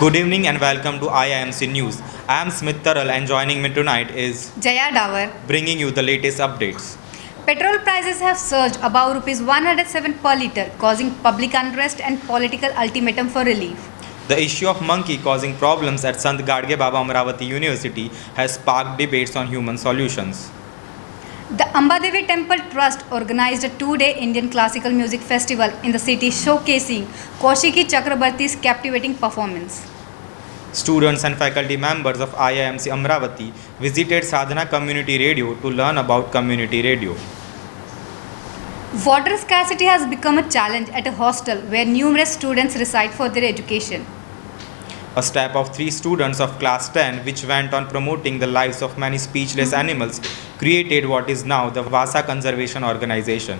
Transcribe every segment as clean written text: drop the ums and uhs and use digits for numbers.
Good evening and welcome to IIMC News. I am Smith Taral and joining me tonight is Jaya Davar. bringing you the latest updates. Petrol prices have surged above rupees 107 per litre, causing public unrest and political ultimatum for relief. The issue of monkey causing problems at Sant Gadge Baba Amravati University has sparked debates on human solutions. The Ambadevi Temple Trust organized a 2-day Indian classical music festival in the city showcasing Kaushiki Chakrabarti's captivating performance. Students and faculty members of IIMC Amravati visited Sadhana Community Radio to learn about community radio. Water scarcity has become a challenge at a hostel where numerous students reside for their education. A staff of 3 students of class 10, which went on promoting the lives of many speechless animals, created what is now the Vasa Conservation Organization.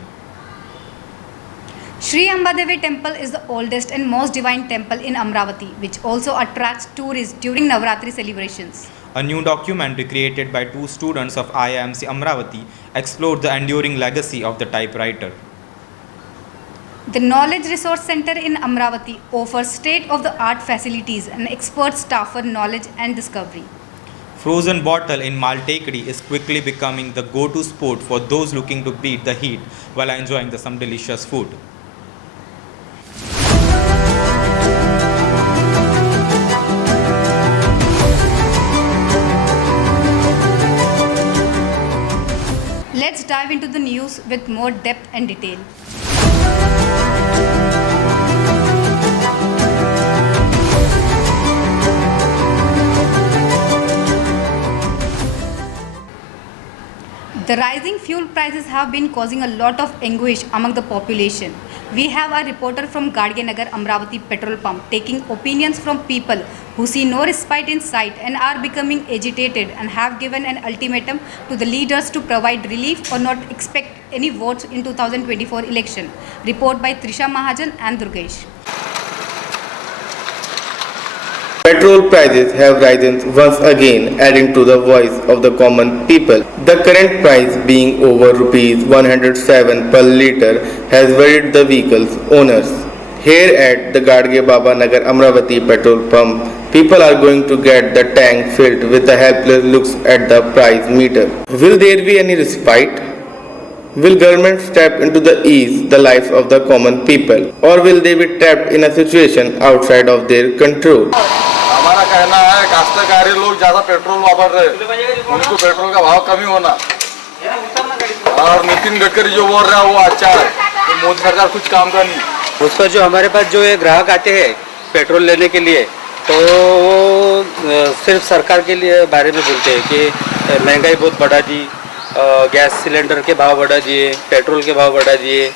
Sri Ambadevi Temple is the oldest and most divine temple in Amravati, which also attracts tourists during Navratri celebrations. A new documentary created by 2 students of IIMC Amravati explored the enduring legacy of the typewriter. The Knowledge Resource Center in Amravati offers state-of-the-art facilities and expert staff for knowledge and discovery. Frozen bottle in Maltekadi is quickly becoming the go-to spot for those looking to beat the heat while enjoying some delicious food. Let's dive into the news with more depth and detail. The rising fuel prices have been causing a lot of anguish among the population. We have a reporter from Gadge Nagar Amravati petrol pump taking opinions from people who see no respite in sight and are becoming agitated and have given an ultimatum to the leaders to provide relief or not expect any votes in 2024 election. Report by Trisha Mahajan and Durgesh. Petrol prices have risen once again, adding to the voice of the common people. The current price being over rupees 107 per litre has worried the vehicle's owners. Here at the Gadge Baba Nagar Amravati petrol pump, people are going to get the tank filled with the helpless looks at the price meter. Will there be any respite? Will government step into the ease the lives of the common people, or will they be trapped in a situation outside of their control? हमारा कहना है काश्तकारी लोग ज़्यादा petrol वापर रहे, उनको petrol का भाव कमी होना, और नितिन गडकरी जो बोल रहा है वो अच्छा है, तो मोदी सरकार कुछ काम करनी। उसका जो हमारे पास जो ग्राहक आते हैं पेट्रोल लेने के लिए, तो वो सिर्फ सरकार के लिए बारे में बोलते हैं कि महंगाई बहुत बढ़ा दी, गैस सिलेंडर के भाव बढ़ा दिए, पेट्रोल के भाव बढ़ा दिए।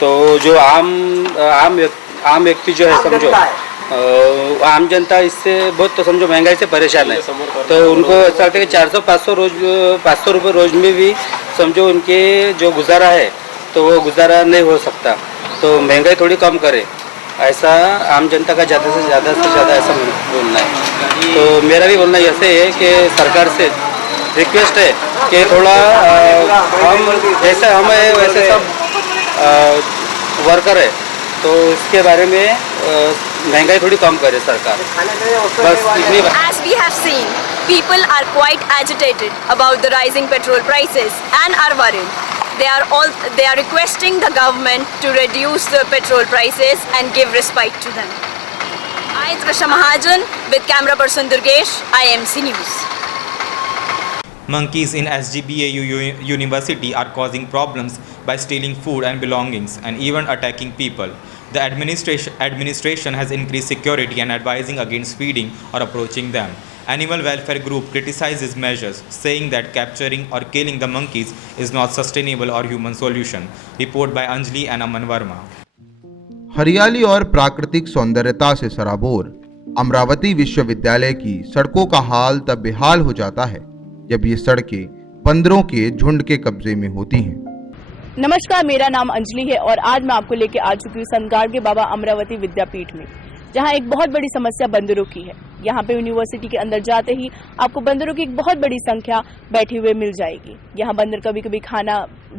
तो जो आम व्यक्ति जो है, समझो आम जनता इससे बहुत, तो समझो महंगाई से परेशान है। तो उनको ऐसा लगता है कि 400-500 रुपये रोज में भी समझो उनके जो गुजारा है तो वो गुजारा नहीं हो सकता। तो महंगाई थोड़ी कम करे, ऐसा आम जनता का ज़्यादा से ज़्यादा ऐसा बोलना है। तो मेरा भी बोलना ऐसे है कि सरकार से रिक्वेस्ट है कि थोड़ा हम जैसे हम है वैसे सब वर्कर है, तो इसके बारे में महंगाई थोड़ी कम करे सरकार, बस इतनी। As we have seen, people are quite agitated about the rising petrol prices and are worried. They are requesting the government to reduce the petrol prices and give respite to them. I, Trisha Mahajan, with camera person Durgesh, IIMC News. Monkeys in SGBAU University are causing problems by stealing food and belongings and even attacking people. The administration has increased security and advising against feeding or approaching them. Animal welfare group criticizes measures, saying that capturing or killing the monkeys is not sustainable or human solution. Report by Anjali and Aman Verma. हरियाली और प्राकृतिक सौंदर्यता से सराबोर अमरावती विश्वविद्यालय की सड़कों का हाल तब बेहाल हो जाता है जब ये सड़कें बंदरों के झुंड के कब्जे में होती हैं। नमस्कार, मेरा नाम अंजलि है और आज मैं आपको लेके आ चुकी हूँ संत गाडगे बाबा अमरावती विद्यापीठ में, जहाँ एक बहुत बड़ी समस्या बंदरों की है। यहाँ पे यूनिवर्सिटी के अंदर जाते ही आपको बंदरों की एक बहुत बड़ी संख्या बैठे हुए मिल जाएगी। यहाँ बंदर कभी कभी खाना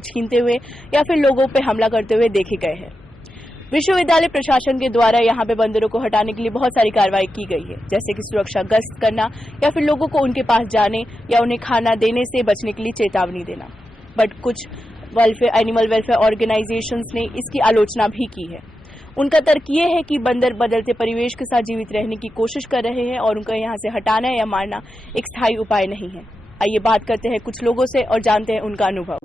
छीनते हुए या फिर लोगों पे हमला करते हुए देखे गए हैं। विश्वविद्यालय प्रशासन के द्वारा यहाँ पे बंदरों को हटाने के लिए बहुत सारी कार्रवाई की गई है, जैसे कि सुरक्षा गश्त करना या फिर लोगों को उनके पास जाने या उन्हें खाना देने से बचने के लिए चेतावनी देना। बट कुछ एनिमल वेलफेयर ऑर्गेनाइजेशंस ने इसकी आलोचना भी की है। उनका तर्क ये है कि बंदर बदलते परिवेश के साथ जीवित रहने की कोशिश कर रहे हैं और उनका यहाँ से हटाना या मारना एक स्थायी उपाय नहीं है। आइए बात करते हैं कुछ लोगों से और जानते हैं उनका अनुभव।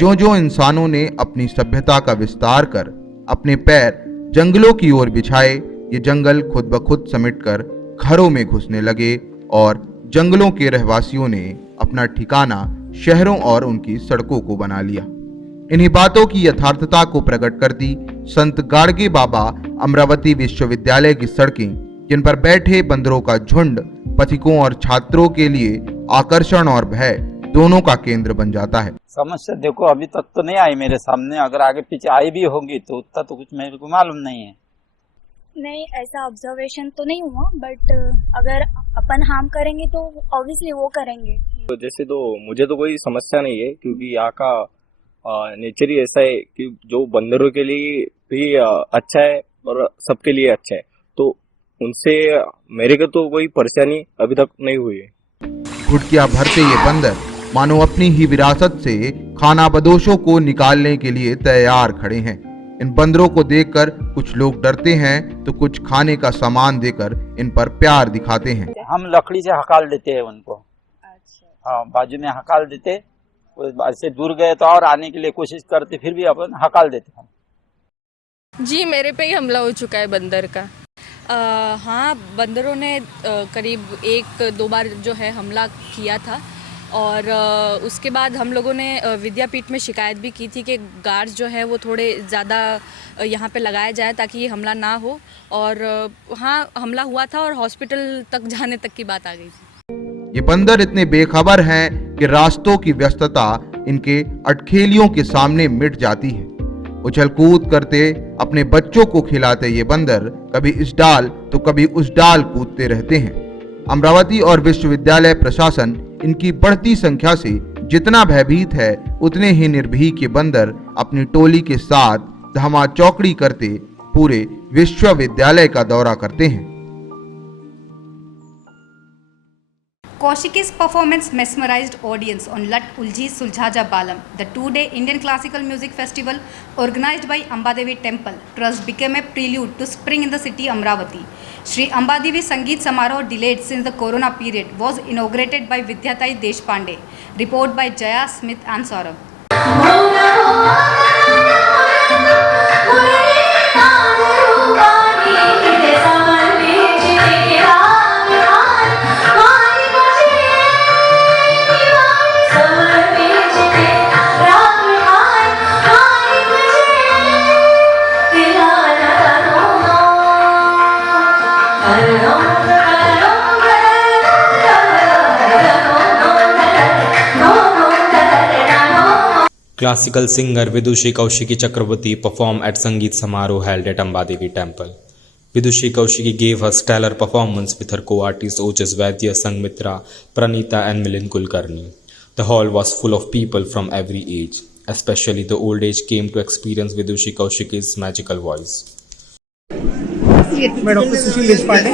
जो इंसानों ने अपनी सभ्यता का विस्तार कर अपने पैर जंगलों की ओर बिछाए, ये जंगल खुद ब खुद समेटकर घरों में घुसने लगे और जंगलों के रहवासियों ने अपना ठिकाना शहरों और उनकी सड़कों को बना लिया। इन्हीं बातों की यथार्थता को प्रकट करती संत गाड़गे बाबा अमरावती विश्वविद्यालय की सड़कें, जिन पर बैठे बंदरों का झुंड पथिकों और छात्रों के लिए आकर्षण और भय दोनों का केंद्र बन जाता है। समस्या देखो अभी तक तो नहीं आई मेरे सामने, अगर आगे पीछे आई भी होगी तो उतना तो कुछ मेरे को मालूम नहीं है। नहीं, ऐसा ऑब्जर्वेशन तो नहीं हुआ, बट अगर अपन हार्म करेंगे तो ऑब्वियसली वो करेंगे। तो जैसे तो मुझे तो कोई समस्या नहीं है, क्योंकि यहाँ का नेचर ही ऐसा है कि जो बंदरों के लिए भी अच्छा है और सबके लिए अच्छा है, तो उनसे मेरे को तो कोई परेशानी अभी तक नहीं हुई है। घुटकियां भरते ये बंदर मानो अपनी ही विरासत से खानाबदोशों को निकालने के लिए तैयार खड़े हैं। इन बंदरों को देखकर कुछ लोग डरते हैं तो कुछ खाने का सामान देकर इन पर प्यार दिखाते हैं। हम लकड़ी से हकाल देते हैं उनको। हाँ, बाजू में हकाल देते, ऐसे दूर गए तो और आने के लिए कोशिश करते, फिर भी अपन हकाल देते हैं। जी, मेरे पे ही हमला हो चुका है बंदर का। हाँ, बंदरों ने करीब 1-2 बार जो है हमला किया था और उसके बाद हम लोगों ने विद्यापीठ में शिकायत भी की थी कि गार्ड्स जो है वो थोड़े ज़्यादा यहाँ पे लगाया जाए ताकि ये हमला ना हो। और हाँ, हमला हुआ था और हॉस्पिटल तक जाने तक की बात आ गई थी। ये बंदर इतने बेखबर हैं कि रास्तों की व्यस्तता इनके अटखेलियों के सामने मिट जाती है। उछल कूद करते अपने बच्चों को खिलाते ये बंदर कभी इस डाल तो कभी उस डाल कूदते रहते हैं। अमरावती और विश्वविद्यालय प्रशासन इनकी बढ़ती संख्या से जितना भयभीत है, उतने ही निर्भीक ये बंदर अपनी टोली के साथ धामा चौकड़ी करते पूरे विश्वविद्यालय का दौरा करते हैं। Kaushiki's performance mesmerized audience on Lat Ulji Suljaja Balam. The 2-day Indian Classical Music Festival organized by Ambadevi Temple Trust became a prelude to spring in the city Amravati. Shri Ambadevi Sangeet Samaroh, delayed since the corona period, was inaugurated by Vidyatai Deshpande. Report by Jaya Smith and Saurabh. Classical singer Vidushi Kaushiki Chakraborty performed at Sangeet Samaroh held at Ambadevi Temple. Vidushi Kaushiki gave her stellar performance with her co-artists Ojas Vaidya, Sangmitra, Pranita and Milind Kulkarni. The hall was full of people from every age. Especially the old age came to experience Vidushi Kaushiki's magical voice. मैं doctor सुशील देशपांडे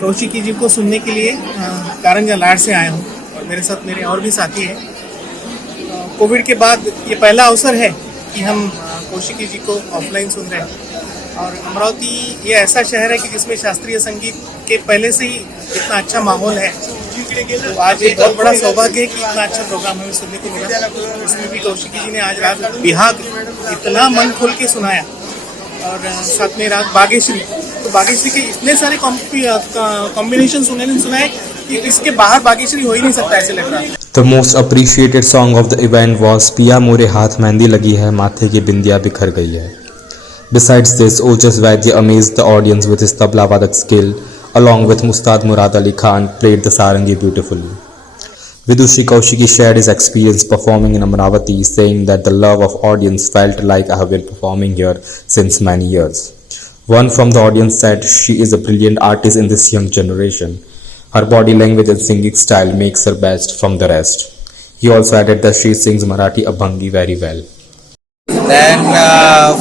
कौशिकी जी को सुनने के लिए कारंजा लाड से आया हूँ और मेरे साथ मेरे और भी साथी हैं। कोविड के बाद ये पहला अवसर है कि हम कौशिकी जी को ऑफलाइन सुन रहे हैं और अमरावती ये ऐसा शहर है कि जिसमें शास्त्रीय संगीत के पहले से ही इतना अच्छा माहौल है, तो आज एक बहुत बड़ा सौभाग्य है कि इतना अच्छा प्रोग्राम हमें सुनने को मिला। इसमें भी कौशिकी जी ने आज रात बिहाग इतना मन खोल के सुनाया और साथ में रात बागेश्वरी, तो बागेश्वरी के इतने सारे कॉम्बिनेशन सुनाए कि इसके बाहर बागेश्वरी हो ही नहीं सकता, ऐसे लग रहा है। The most appreciated song of the event was पिया मोरे हाथ मेहंदी लगी है माथे की बिंदिया बिखर गई है. Besides this, Ojas Vaidya amazed the audience with his tabla vadak skill, along with Mustad Murad Ali Khan played the sarangi beautifully. Vidushi Kaushiki shared his experience performing in Amravati, saying that the love of audience felt like I have been performing here since many years. One from the audience said she is a brilliant artist in this young generation. Her body language and singing style makes her best from the rest. He also added that she sings Marathi Abhangi very well. Then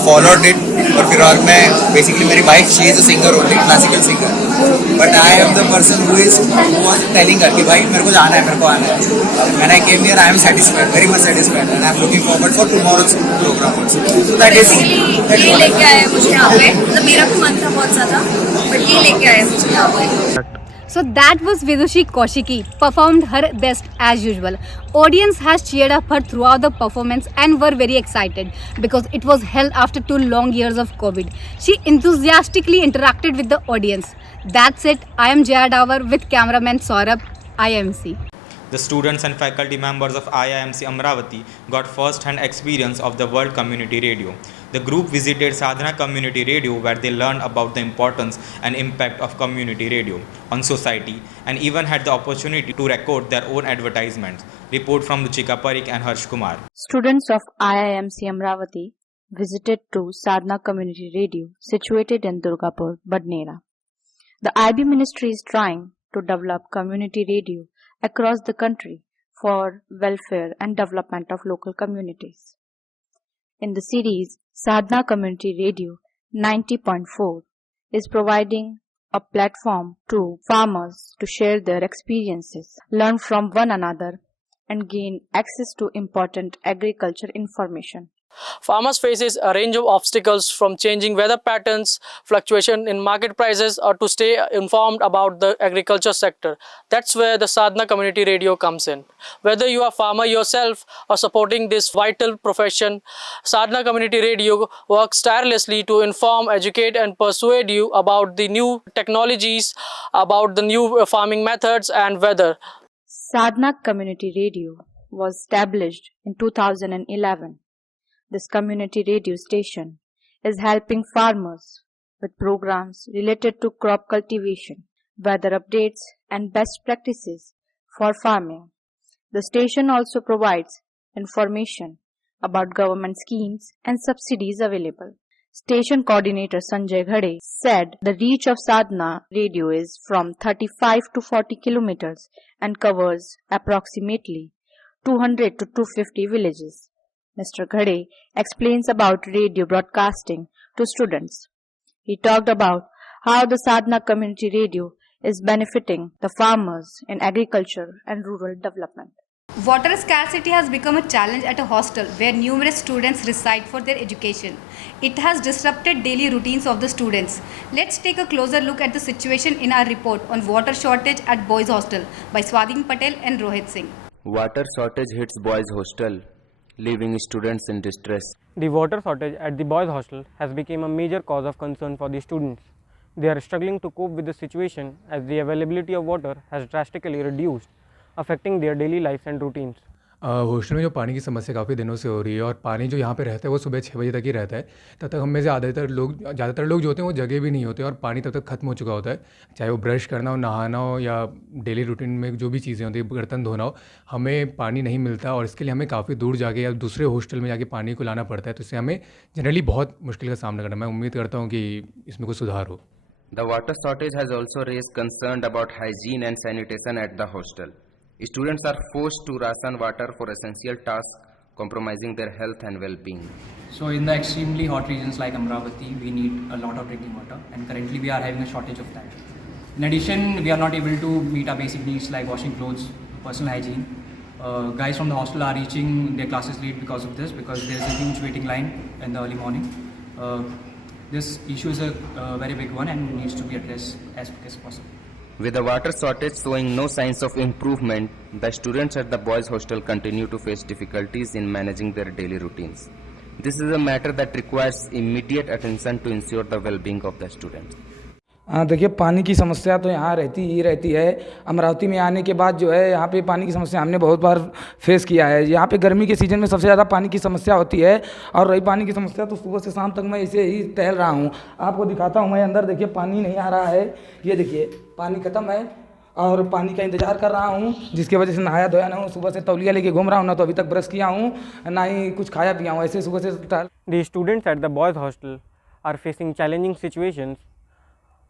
followed it, और फिर और मैं basically मेरी wife she is a singer only, classical singer, but I am the person who was telling her कि भाई मेरे को जाना है, मेरे को आना है। When I came here I am satisfied, very much satisfied, and I am looking forward for tomorrow's program also. So that is ये लेके आए मुझे यहाँ पे, मतलब मेरा भी मन था बहुत ज़्यादा, बट ये लेके आए मुझे यहाँ पे। So that was Vidushi Kaushiki, performed her best as usual. Audience has cheered up her throughout the performance and were very excited because it was held after 2 long years of COVID. She enthusiastically interacted with the audience. That's it. I am Jaya Davar with cameraman Saurabh, IMC. The students and faculty members of IIMC Amravati got first-hand experience of the World Community Radio. The group visited Sadhana Community Radio where they learned about the importance and impact of community radio on society and even had the opportunity to record their own advertisements. Report from Ruchika Parikh and Harsh Kumar. Students of IIMC Amravati visited to Sadhana Community Radio situated in Durgapur, Badnera. The IB ministry is trying to develop community radio across the country for welfare and development of local communities. In the series, Sadhana Community Radio 90.4 is providing a platform to farmers to share their experiences, learn from one another, and gain access to important agriculture information. Farmers faces a range of obstacles from changing weather patterns, fluctuation in market prices, or to stay informed about the agriculture sector. That's where the Sadhana Community Radio comes in. Whether you are a farmer yourself or supporting this vital profession, Sadhana Community Radio works tirelessly to inform, educate and persuade you about the new technologies, about the new farming methods and weather. Sadhana Community Radio was established in 2011. This community radio station is helping farmers with programs related to crop cultivation, weather updates, and best practices for farming. The station also provides information about government schemes and subsidies available. Station coordinator Sanjay Ghade said the reach of Sadhana radio is from 35 to 40 kilometers and covers approximately 200 to 250 villages. Mr. Ghade explains about radio broadcasting to students. He talked about how the Sadhana Community Radio is benefiting the farmers in agriculture and rural development. Water scarcity has become a challenge at a hostel where numerous students reside for their education. It has disrupted daily routines of the students. Let's take a closer look at the situation in our report on water shortage at Boys Hostel by Swadhin Patel and Rohit Singh. Water shortage hits Boys Hostel, leaving students in distress. The water shortage at the boys' hostel has become a major cause of concern for the students. They are struggling to cope with the situation as the availability of water has drastically reduced, affecting their daily lives and routines. Hostel में जो पानी की समस्या काफ़ी दिनों से हो रही है और पानी जो यहाँ पे रहता है वो सुबह 6 बजे तक ही रहता है। तब तक हम में से ज़्यादातर लोग जो होते हैं वो जगह भी नहीं होते और पानी तब तक ख़त्म हो चुका होता है। चाहे वो ब्रश करना हो, नहाना हो या डेली रूटीन में जो भी चीज़ें होती है, बर्तन धोना हो, हमें पानी नहीं मिलता और इसके लिए हमें काफ़ी दूर जाके या दूसरे हॉस्टल में जाके पानी को लाना पड़ता है। तो इससे हमें जनरली बहुत मुश्किल का सामना करना। मैं उम्मीद करता हूँ कि इसमें कुछ सुधार हो। The water shortage has also raised concern about hygiene and sanitation at the hostel. Students are forced to ration water for essential tasks, compromising their health and well-being. So in the extremely hot regions like Amravati, we need a lot of drinking water, and currently we are having a shortage of that. In addition, we are not able to meet our basic needs like washing clothes, personal hygiene. Guys from the hostel are reaching their classes late because of this, because there is a huge waiting line in the early morning. This issue is a very big one and needs to be addressed as quick as possible. With the water shortage showing no signs of improvement, the students at the boys' hostel continue to face difficulties in managing their daily routines. This is a matter that requires immediate attention to ensure the well-being of the students. देखिए, पानी की समस्या तो यहाँ रहती ही रहती है। अमरावती में आने के बाद जो है यहाँ पे पानी की समस्या हमने बहुत बार फेस किया है। यहाँ पे गर्मी के सीज़न में सबसे ज़्यादा पानी की समस्या होती है और रही पानी की समस्या तो सुबह से शाम तक मैं ऐसे ही टहल रहा हूँ। आपको दिखाता हूँ मैं अंदर, देखिए पानी नहीं आ रहा है। ये देखिए पानी ख़त्म है और पानी का इंतज़ार कर रहा हूँ, जिसकी वजह से नहाया धोया ना हूँ। सुबह से तौलिया लेके घूम रहा हूँ, ना तो अभी तक ब्रश किया हूँ, ना ही कुछ खाया पिया हूँ। ऐसे सुबह से The students at the boys' hostel are facing challenging situations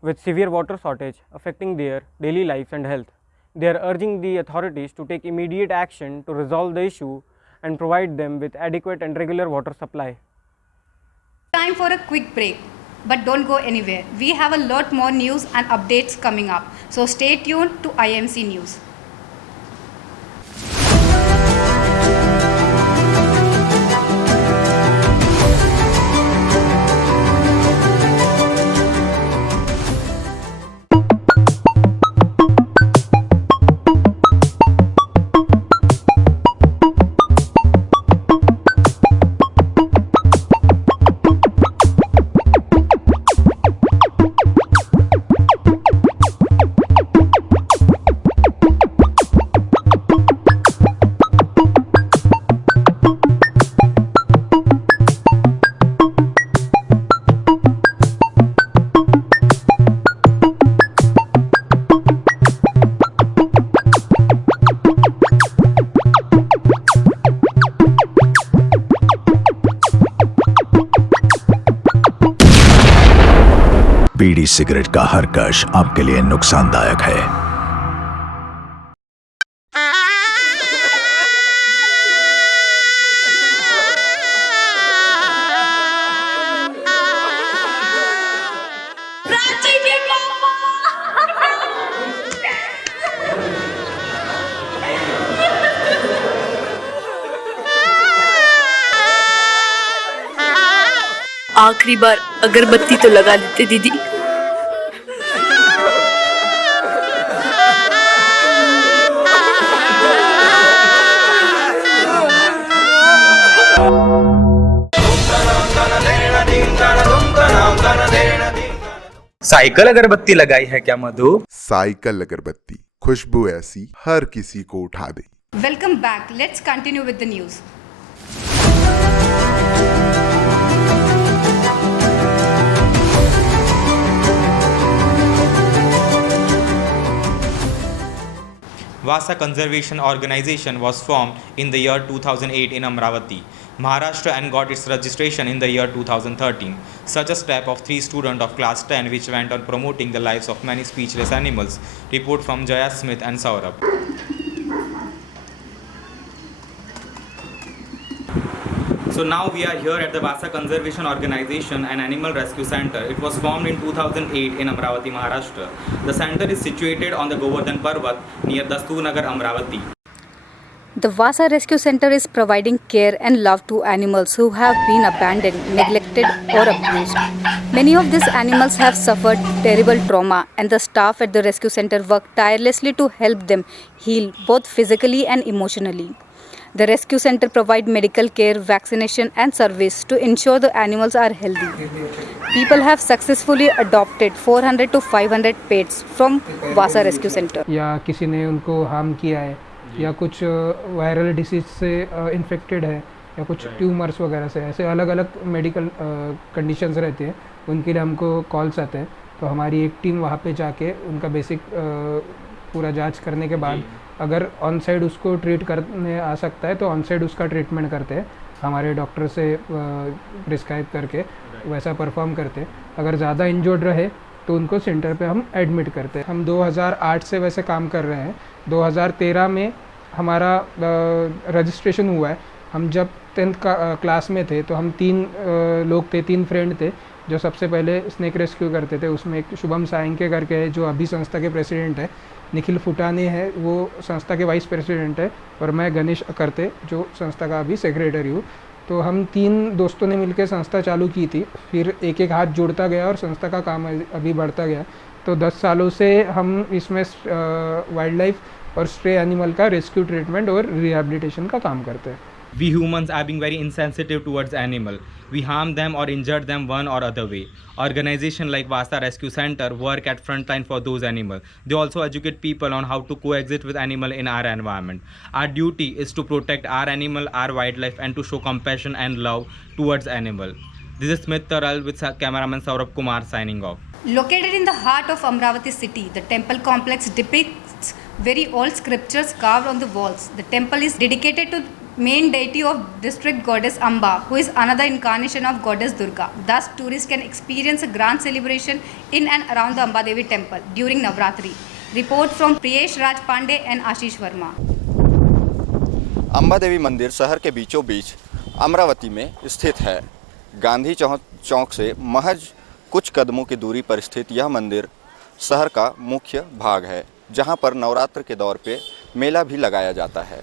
with severe water shortage affecting their daily lives and health. They are urging the authorities to take immediate action to resolve the issue and provide them with adequate and regular water supply. time for a quick break. But don't go anywhere. We have a lot more news and updates coming up. So stay tuned to IMC News. Bidi cigarette का हर कश आपके लिए नुकसानदायक है। आखिरी बार अगरबत्ती तो लगा लेते दीदी। साइकिल अगरबत्ती लगाई है क्या मधु? साइकिल अगरबत्ती, खुशबू ऐसी हर किसी को उठा दे। Welcome back. Let's continue with the news. Vasa Conservation Organization was formed in the year 2008 in Amravati, Maharashtra, and got its registration in the year 2013. Such a step of 3 students of class 10 which went on promoting the lives of many speechless animals. Report from Jaya Smith and Saurabh. So now we are here at the Vasa Conservation Organization and Animal Rescue Center. It was formed in 2008 in Amravati, Maharashtra. The center is situated on the Govardhan Parvat near Dastunagar, Amravati. The Vasa Rescue Center is providing care and love to animals who have been abandoned, neglected or abused. Many of these animals have suffered terrible trauma, and the staff at the rescue center work tirelessly to help them heal both physically and emotionally. The rescue center provides medical care, vaccination and service to ensure the animals are healthy. People have successfully adopted 400 to 500 pets from Vasa Rescue Center. या किसी ने उनको harm किया है या कुछ viral disease से infected है या कुछ ट्यूमर्स वगैरह से, ऐसे अलग अलग मेडिकल कंडीशंस रहती हैं, उनके लिए हमको कॉल्स आते हैं। तो हमारी एक टीम वहाँ पे जाके उनका बेसिक पूरा जांच करने के बाद अगर ऑन साइड उसको ट्रीट करने आ सकता है तो ऑन साइड उसका ट्रीटमेंट करते हैं, हमारे डॉक्टर से प्रिस्क्राइब करके वैसा परफॉर्म करते हैं। अगर ज़्यादा इंजर्ड रहे तो उनको सेंटर पे हम एडमिट करते हैं। हम 2008 से वैसे काम कर रहे हैं। 2013 में हमारा रजिस्ट्रेशन हुआ है। हम जब 10th क्लास में थे तो हम 3 लोग थे, 3 फ्रेंड थे जो सबसे पहले स्नेक रेस्क्यू करते थे। उसमें एक शुभम साइंके करके है जो अभी संस्था के प्रेसिडेंट है, निखिल फुटाने है वो संस्था के वाइस प्रेसिडेंट है, और मैं गणेश करते जो संस्था का अभी सेक्रेटरी हूँ। तो हम 3 दोस्तों ने मिलकर संस्था चालू की थी, फिर एक एक हाथ जुड़ता गया और संस्था का काम अभी बढ़ता गया। तो 10 सालों से हम इसमें वाइल्ड लाइफ और स्ट्रे एनिमल का रेस्क्यू ट्रीटमेंट और रिहैबिलिटेशन का काम करते हैं। We humans are being very insensitive towards animal. We harm them or injure them one or other way. Organizations like Vasa Rescue Center work at frontline for those animals. They also educate people on how to coexist with animal in our environment. Our duty is to protect our animal, our wildlife, and to show compassion and love towards animal. This is Smith Taral with cameraman Saurabh Kumar signing off. Located in the heart of Amravati city, the temple complex depicts very old scriptures carved on the walls. The temple is dedicated to main deity of district goddess Amba, who is another incarnation of goddess Durga. Thus, tourists can experience a grand celebration in and around the Amba Devi temple during Navratri. Report from Priyesh Raj Pandey and Ashish Verma. Amba Devi मंदिर शहर के बीचों बीच अमरावती में स्थित है। गांधी चौक से महज कुछ कदमों की दूरी पर स्थित यह मंदिर शहर का मुख्य भाग है, जहां पर नवरात्र के दौर पे मेला भी लगाया जाता है।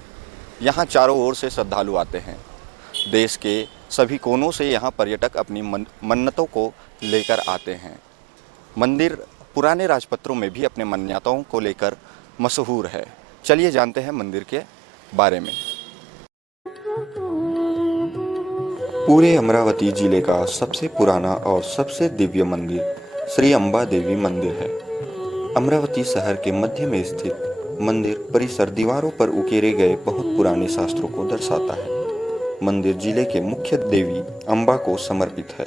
यहां चारों ओर से श्रद्धालु आते हैं। देश के सभी कोनों से यहां पर्यटक अपनी मन्नतों को लेकर आते हैं। मंदिर पुराने राजपत्रों में भी अपने मान्यताओं को लेकर मशहूर है। चलिए जानते हैं मंदिर के बारे में। पूरे अमरावती जिले का सबसे पुराना और सबसे दिव्य मंदिर श्री अम्बा देवी मंदिर है। अमरावती शहर के मध्य में स्थित मंदिर परिसर दीवारों पर उकेरे गए बहुत पुराने शास्त्रों को दर्शाता है। मंदिर जिले के मुख्य देवी अम्बा को समर्पित है,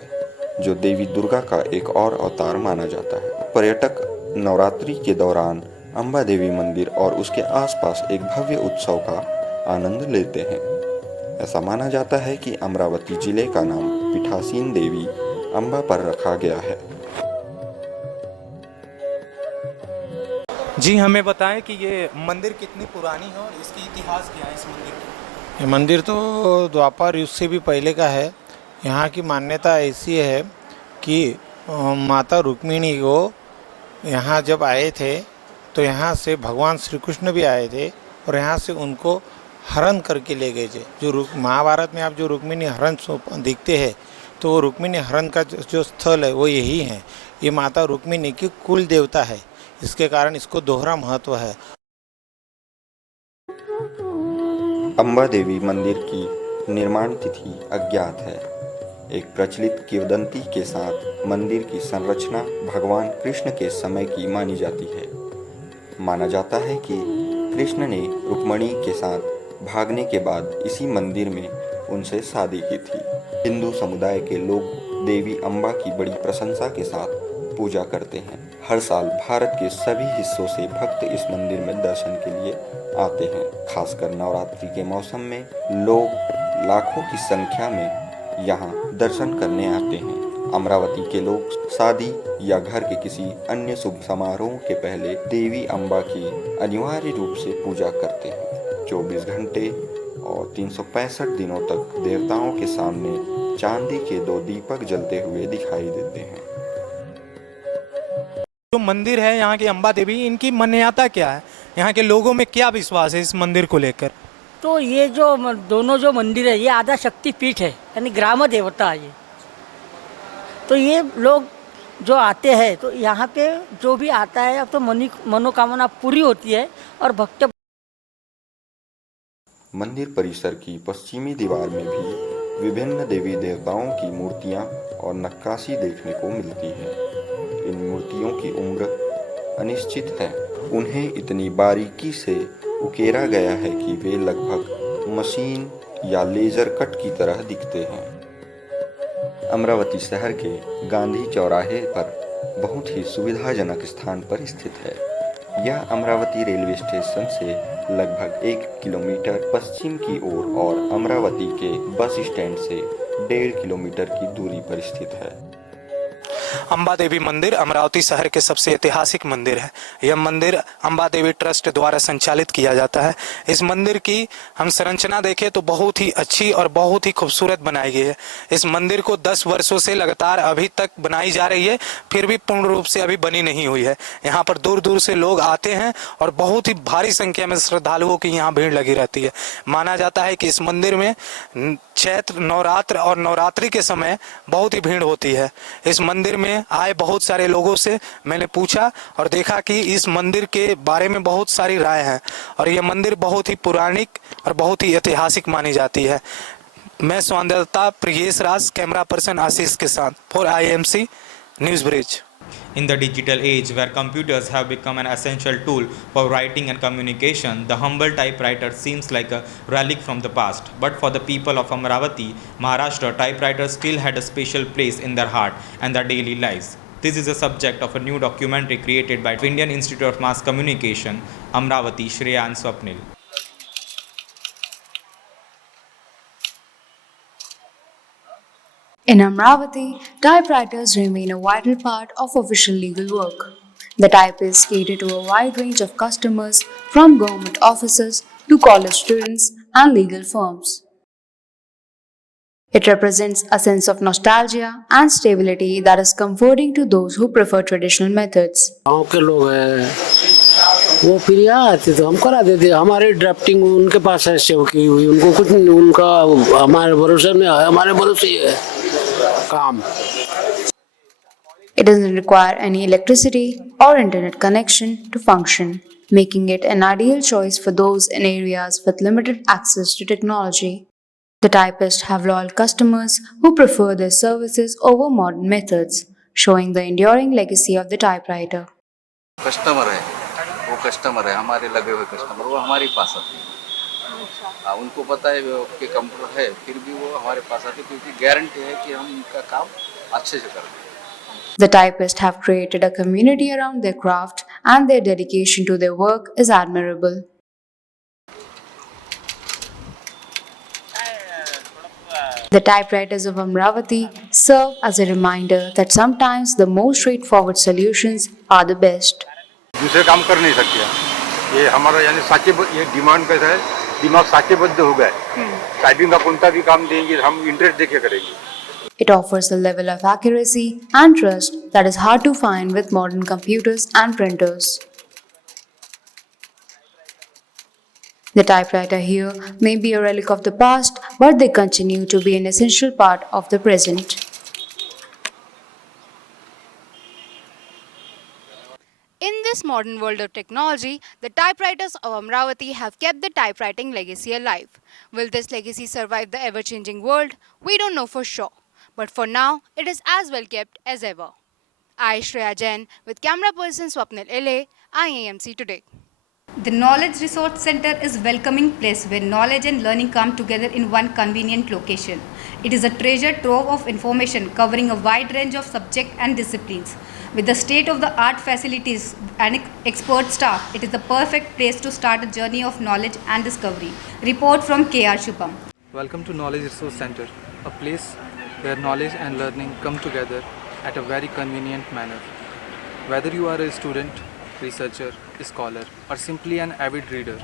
जो देवी दुर्गा का एक और अवतार माना जाता है। पर्यटक नवरात्रि के दौरान अम्बा देवी मंदिर और उसके आसपास एक भव्य उत्सव का आनंद लेते हैं। ऐसा माना जाता है कि अमरावती जिले का नाम पीठासीन देवी अम्बा पर रखा गया है। जी, हमें बताएं कि ये मंदिर कितनी पुरानी है और इसकी इतिहास क्या है इस मंदिर की? ये मंदिर तो द्वापर युग से भी पहले का है। यहाँ की मान्यता ऐसी है कि माता रुक्मिणी को यहाँ जब आए थे तो यहाँ से भगवान श्री कृष्ण भी आए थे और यहाँ से उनको हरण करके ले गए थे। जो महाभारत में आप जो रुक्मिणी हरण दिखते हैं तो वो रुक्मिणी हरण का जो स्थल है वो यही है। ये माता रुक्मिणी की कुल देवता है, इसके कारण इसको दोहरा महत्व है। अम्बा देवी मंदिर की निर्माण तिथि अज्ञात है। एक प्रचलित किंवदंती के साथ मंदिर की संरचना भगवान कृष्ण के समय की मानी जाती है। माना जाता है कि कृष्ण ने रुक्मिणी के साथ भागने के बाद इसी मंदिर में उनसे शादी की थी। हिंदू समुदाय के लोग देवी अम्बा की बड़ी प्रशंसा के साथ पूजा करते हैं। हर साल भारत के सभी हिस्सों से भक्त इस मंदिर में दर्शन के लिए आते हैं। खासकर नवरात्रि के मौसम में लोग लाखों की संख्या में यहाँ दर्शन करने आते हैं। अमरावती के लोग शादी या घर के किसी अन्य शुभ समारोह के पहले देवी अम्बा की अनिवार्य रूप से पूजा करते हैं। 24 घंटे और 365 दिनों तक देवताओं के सामने चांदी के 2 दीपक जलते हुए दिखाई देते हैं। जो मंदिर है यहाँ की अम्बा देवी, इनकी मान्यता क्या है? यहाँ के लोगों में क्या विश्वास है इस मंदिर को लेकर? तो ये जो दोनों जो मंदिर है ये आधा शक्ति पीठ है, यानी ग्राम देवता है ये। तो ये लोग जो आते हैं तो यहाँ पे जो भी आता है अब तो मनोकामना पूरी होती है और भक्त। मंदिर परिसर की पश्चिमी दीवार में भी विभिन्न देवी देवताओं की मूर्तियां और नक्काशी देखने को मिलती है। इन मूर्तियों की उम्र अनिश्चित है। उन्हें इतनी बारीकी से उकेरा गया है कि वे लगभग मशीन या लेजर कट की तरह दिखते हैं। अमरावती शहर के गांधी चौराहे पर बहुत ही सुविधाजनक स्थान पर स्थित है। यह अमरावती रेलवे स्टेशन से लगभग 1 किलोमीटर पश्चिम की ओर और अमरावती के बस स्टैंड से 1.5 किलोमीटर की दूरी पर स्थित है। अम्बा देवी मंदिर अमरावती शहर के सबसे ऐतिहासिक मंदिर है। यह मंदिर अम्बा देवी ट्रस्ट द्वारा संचालित किया जाता है। इस मंदिर की हम संरचना देखें तो बहुत ही अच्छी और बहुत ही खूबसूरत बनाई गई है। इस मंदिर को 10 वर्षों से लगातार अभी तक बनाई जा रही है, फिर भी पूर्ण रूप से अभी बनी नहीं हुई है। यहाँ पर दूर दूर से लोग आते हैं और बहुत ही भारी संख्या में श्रद्धालुओं की यहाँ भीड़ लगी रहती है। माना जाता है कि इस मंदिर में चैत्र नवरात्र और नवरात्रि के समय बहुत ही भीड़ होती है। इस मंदिर में आए बहुत सारे लोगों से मैंने पूछा और देखा कि इस मंदिर के बारे में बहुत सारी राय हैं और यह मंदिर बहुत ही पौराणिक और बहुत ही ऐतिहासिक मानी जाती है। मैं संवाददाता प्रियेश राज, कैमरा पर्सन आशीष के साथ for IMC news bridge. In the digital age where computers have become an essential tool for writing and communication, the humble typewriter seems like a relic from the past. But for the people of Amravati, Maharashtra, typewriters still had a special place in their heart and their daily lives. This is the subject of a new documentary created by Indian Institute of Mass Communication, Amravati, Shreya and Swapnil. In Amravati, typewriters remain a vital part of official legal work. The typists cater to a wide range of customers, from government offices to college students and legal firms. It represents a sense of nostalgia and stability that is comforting to those who prefer traditional methods. गाँव के लोग हैं वो फिर यहाँ आते तो हम करा देते, हमारी ड्राफ्टिंग उनके पास है सेव की हुई, उनको कुछ नहीं, उनका हमारे भरोसे में है, हमारे भरोसे ही है काम। It doesn't require any electricity or internet connection to function, making it an ideal choice for those in areas with limited access to technology. The typists have loyal customers who prefer their services over modern methods, showing the enduring legacy of the typewriter. Customer है, वो customer है, हमारे लगे हुए customer, वो हमारे पास आते हैं। उनको पता है कि कंप्यूटर है, फिर भी वो हमारे पास आते हैं क्योंकि गारंटी है कि हम उनका काम अच्छे से करते हैं। The typists have created a community around their craft, and their dedication to their work is admirable. The typewriters of Amravati serve as a reminder that sometimes the most straightforward solutions are the best. दूसरे काम कर नहीं सकते, ये हमारा यानी ये demand कैसा है, दिमाग साचेबद्ध हो गया है। टाइपिंग का कोणता भी काम देंगे हम इंटरेस्ट देके करेंगे। It offers a level of accuracy and trust that is hard to find with modern computers and printers. The typewriter here may be a relic of the past, but they continue to be an essential part of the present. In this modern world of technology, the typewriters of Amravati have kept the typewriting legacy alive. Will this legacy survive the ever-changing world? We don't know for sure. But for now, it is as well kept as ever. I, Shreya Jain, with camera person Swapnil LA, IAMC Today. The Knowledge Resource Center is a welcoming place where knowledge and learning come together in one convenient location. It is a treasure trove of information covering a wide range of subjects and disciplines. With the state-of-the-art facilities and expert staff, it is the perfect place to start a journey of knowledge and discovery. Report from KR Shubham. Welcome to Knowledge Resource Center, a place where knowledge and learning come together at a very convenient manner. Whether you are a student, researcher, scholar, or simply an avid reader,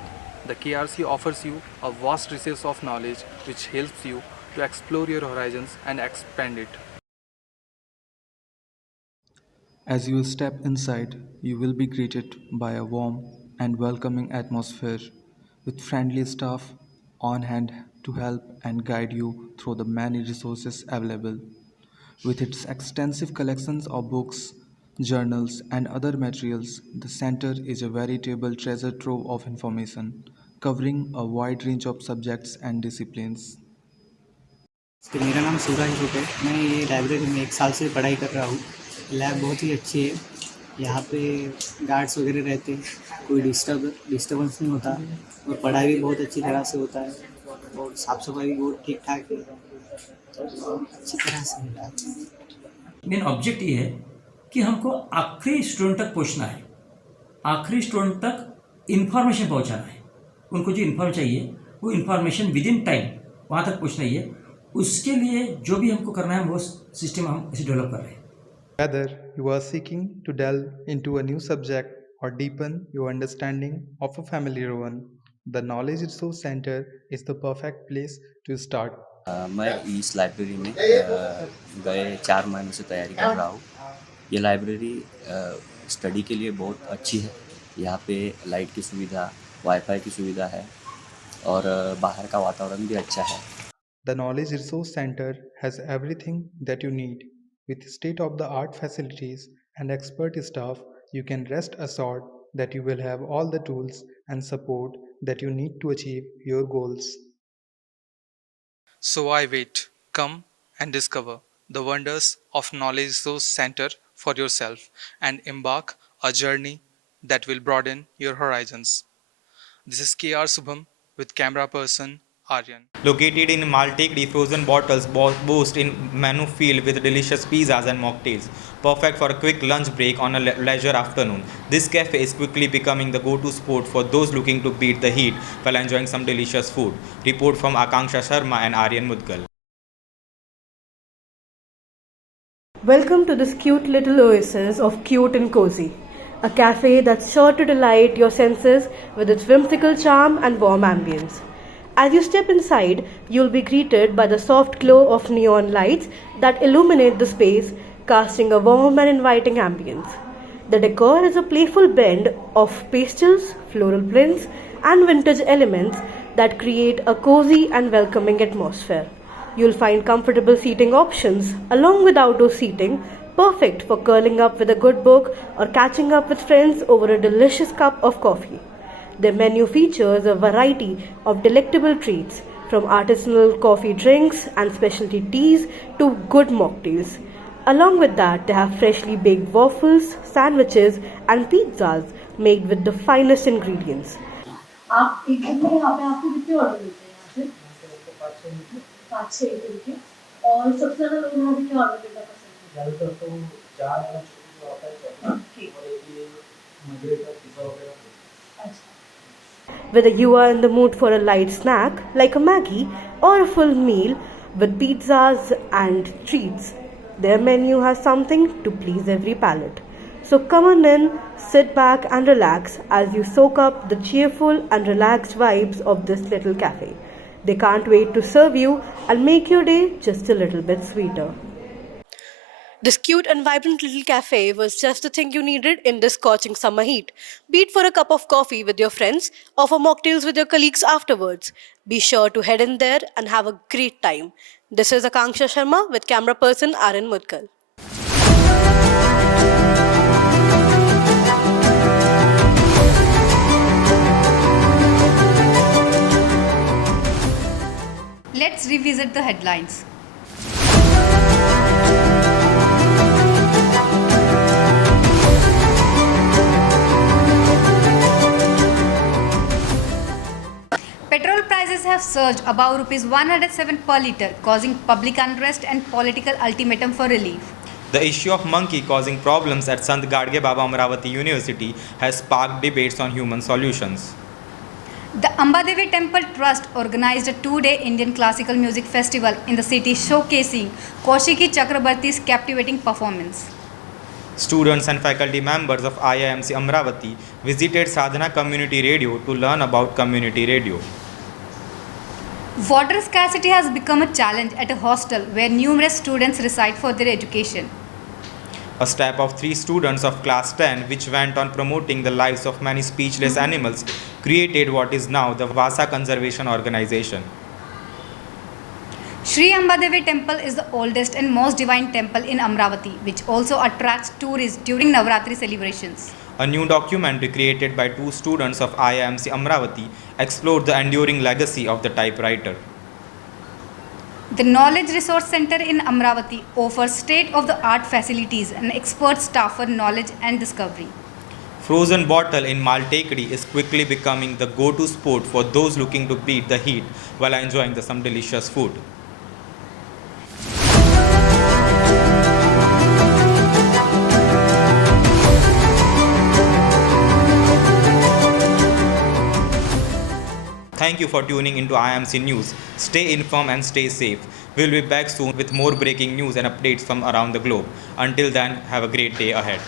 the KRC offers you a vast resource of knowledge which helps you to explore your horizons and expand it. As you step inside, you will be greeted by a warm and welcoming atmosphere with friendly staff on hand to help and guide you through the many resources available. With its extensive collections of books, journals, and other materials, the center is a veritable treasure trove of information, covering a wide range of subjects and disciplines. मेरा नाम सूरज है, मैं ये library में 1 साल से पढ़ाई कर रहा हूँ। लैब बहुत ही अच्छी है, यहाँ पे गार्ड्स वगैरह रहते हैं, कोई डिस्टर्बेंस नहीं होता और पढ़ाई भी बहुत अच्छी तरह से होता है और साफ़ सफाई बहुत ठीक ठाक है, तो अच्छी तरह से मिला है। मेन ऑब्जेक्ट ये है कि हमको आखिरी स्टूडेंट तक पहुँचना है, आखिरी स्टूडेंट तक इन्फॉर्मेशन पहुँचाना है। उनको जो इन्फॉर्मेशन चाहिए वो इन्फॉर्मेशन विद इन टाइम वहाँ तक पहुँचना ही है। उसके लिए जो भी हमको करना है वो सिस्टम हम ऐसे डेवलप कर रहे हैं। Whether you are seeking to delve into a new subject or deepen your understanding of a familiar one, the Knowledge Resource Center is the perfect place to start. मैं इस लाइब्रेरी में गए 4 महीनों से तैयारी कर रहा हूँ। ये लाइब्रेरी स्टडी के लिए बहुत अच्छी है। यहाँ पे लाइट की सुविधा, वाईफाई की सुविधा है और बाहर का वातावरण भी अच्छा है। The Knowledge Resource Center has everything that you need. With state-of-the-art facilities and expert staff, you can rest assured that you will have all the tools and support that you need to achieve your goals. So why wait? Come and discover the wonders of Knowledge Resource Center for yourself and embark a journey that will broaden your horizons. This is KR Subham with camera person Aryan. Located in Maltekdi, frozen bottles boast in menu filled with delicious pizzas and mocktails, perfect for a quick lunch break on a leisure afternoon. This cafe is quickly becoming the go-to spot for those looking to beat the heat while enjoying some delicious food. Report from Akanksha Sharma and Aryan Mudgal. Welcome to this cute little oasis of cute and cozy, a cafe that's sure to delight your senses with its whimsical charm and warm ambience. As you step inside, you'll be greeted by the soft glow of neon lights that illuminate the space, casting a warm and inviting ambience. The decor is a playful blend of pastels, floral prints, and vintage elements that create a cozy and welcoming atmosphere. You'll find comfortable seating options along with outdoor seating, perfect for curling up with a good book or catching up with friends over a delicious cup of coffee. The menu features a variety of delectable treats, from artisanal coffee drinks and specialty teas to good mocktails. Along with that, they have freshly baked waffles, sandwiches, and pizzas made with the finest ingredients. आप एक दिन में यहाँ पे आपको कितने order मिलते हैं यहाँ से? 5-6 एक दिन के। और सबसे ज़्यादा लोग यहाँ पे क्या ऑर्डर करना पसंद करते हैं? ज़्यादातर तो 4 वाला छोटा होता है और एक ये मगरे का पिज़्ज़ा वगैरह। अच्छा। Whether you are in the mood for a light snack like a Maggie or a full meal with pizzas and treats, their menu has something to please every palate. So come on in, sit back and relax as you soak up the cheerful and relaxed vibes of this little cafe. They can't wait to serve you and make your day just a little bit sweeter. This cute and vibrant little cafe was just the thing you needed in this scorching summer heat. Be it for a cup of coffee with your friends or for mocktails with your colleagues afterwards. Be sure to head in there and have a great time. This is Akanksha Sharma with camera person Aryan Mudgal. Let's revisit the headlines. Petrol prices have surged above rupees 107 per litre, causing public unrest and political ultimatum for relief. The issue of monkey causing problems at Sant Gadge Baba Amravati University has sparked debates on human solutions. The Ambadevi Temple Trust organized a 2-day Indian classical music festival in the city, showcasing Kaushiki Chakrabarti's captivating performance. Students and faculty members of IIMC Amravati visited Sadhana Community Radio to learn about community radio. Water scarcity has become a challenge at a hostel where numerous students reside for their education. A staff of 3 students of class 10, which went on promoting the lives of many speechless animals, created what is now the Vasa Conservation Organization. Sri Ambadevi Temple is the oldest and most divine temple in Amravati, which also attracts tourists during Navratri celebrations. A new documentary created by 2 students of IIMC Amravati explored the enduring legacy of the typewriter. The Knowledge Resource Center in Amravati offers state-of-the-art facilities and expert staff for knowledge and discovery. Frozen bottle in Maltekadi is quickly becoming the go-to spot for those looking to beat the heat while enjoying some delicious food. Thank you for tuning into IIMC News. Stay informed and stay safe. We'll be back soon with more breaking news and updates from around the globe. Until then, have a great day ahead.